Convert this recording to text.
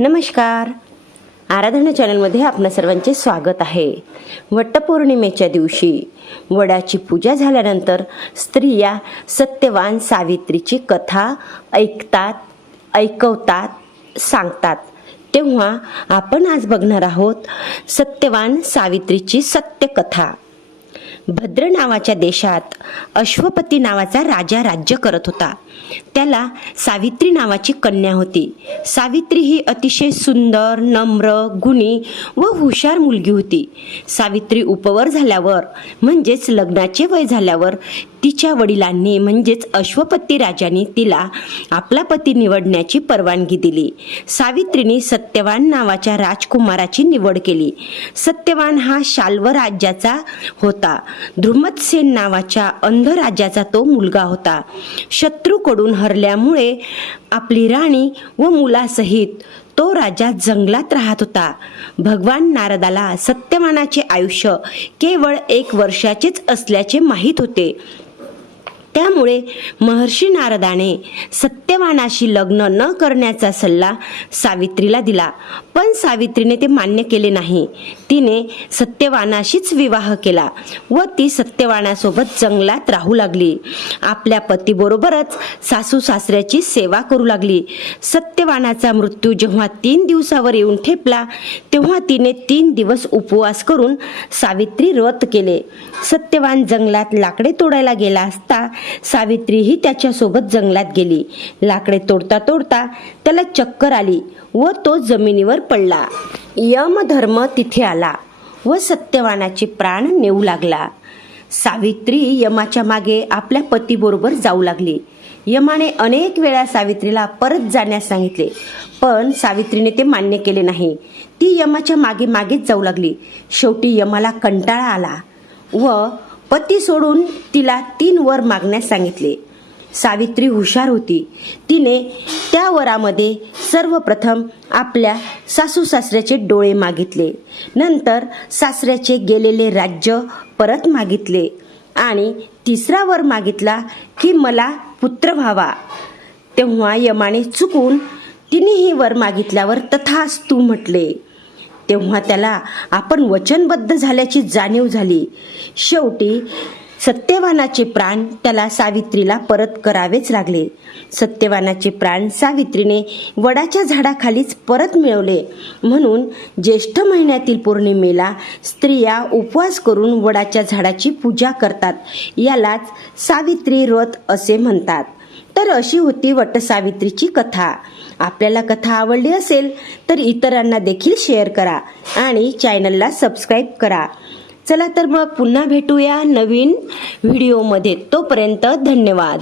नमस्कार. आराधना चॅनलमध्ये आपणा सर्वांचे स्वागत आहे. वटपौर्णिमेच्या दिवशी वडाची पूजा झाल्यानंतर स्त्रिया सत्यवान सावित्रीची कथा ऐकतात ऐकवतात सांगतात. तेव्हा आपण आज बघणार आहोत सत्यवान सावित्रीची सत्यकथा. भद्र नावाच्या देशात अश्वपती नावाचा राजा राज्य करत होता. त्याला सावित्री नावाची कन्या होती. सावित्री ही अतिशय सुंदर नम्र गुणी व हुशार मुलगी होती. सावित्री उपवर झाल्यावर म्हणजेच लग्नाचे वय झाल्यावर तिच्या वडिलांनी म्हणजेच अश्वपती राजाने तिला आपला पती निवडण्याची परवानगी दिली. सावित्रीने सत्यवान नावाच्या राजकुमाराची निवड केली. सत्यवान हा शाल्व राज्याचा होता. ध्रुमतसेन नावाच्या अंध राजाचा तो मुलगा होता. शत्रूकडून हरल्यामुळे आपली राणी व मुलासहित तो राजा जंगलात राहत होता. भगवान नारदाला सत्यवानाचे आयुष्य केवळ एक वर्षाचेच असल्याचे माहीत होते. त्यामुळे महर्षी नारदाने सत्यवानाशी लग्न न करण्याचा सल्ला सावित्रीला दिला. पण सावित्रीने ते मान्य केले नाही. तिने सत्यवानाशीच विवाह केला व ती सत्यवानासोबत जंगलात राहू लागली. आपल्या पतीबरोबरच सासू सासऱ्याची सेवा करू लागली. सत्यवानाचा मृत्यू जेव्हा तीन दिवसावर येऊन ठेपला तेव्हा तिने तीन दिवस उपवास करून सावित्री व्रत केले. सत्यवान जंगलात लाकडे तोडायला गेला असता सावित्रीही त्याच्यासोबत जंगलात गेली. लाकडे तोडता तोडता त्याला चक्कर आली व तो जमिनीवर पडला. यमधर्म तिथे आला व सत्यवानाचे प्राण नेऊ लागला. सावित्री यमाच्या मागे आपल्या पतीबरोबर जाऊ लागली. यमाने अनेक वेळा सावित्रीला परत जाण्यास सांगितले पण सावित्रीने ते मान्य केले नाही. ती यमाच्या मागे मागेच जाऊ लागली. शेवटी यमाला कंटाळा आला व पती सोडून तिला तीन वर मागण्यास सांगितले. सावित्री हुशार होती. तिने त्या वरामध्ये सर्वप्रथम आपल्या सासू सासऱ्याचे डोळे मागितले. नंतर सासऱ्याचे गेलेले राज्य परत मागितले. आणि तिसरा वर मागितला की मला पुत्र व्हावा. तेव्हा यमाने चुकून तिनेही वर मागितल्यावर तथास्तू म्हटले. तेव्हा त्याला आपण वचनबद्ध झाल्याची जाणीव झाली. शेवटी सत्यवानाचे प्राण त्याला सावित्रीला परत करावेच लागले. सत्यवानाचे प्राण सावित्रीने वडाच्या झाडाखालीच परत मिळवले. म्हणून ज्येष्ठ महिन्यातील पौर्णिमेला स्त्रिया उपवास करून वडाच्या झाडाची पूजा करतात. यालाच सावित्री व्रत असे म्हणतात. तर अशी होती वटसावित्रीची कथा. आपल्याला कथा आवडली असेल तर इतरांना देखील शेअर करा आणि चॅनलला सबस्क्राईब करा. चला तर मग पुन्हा भेटूया नवीन व्हिडिओमध्ये तोपर्यंत धन्यवाद.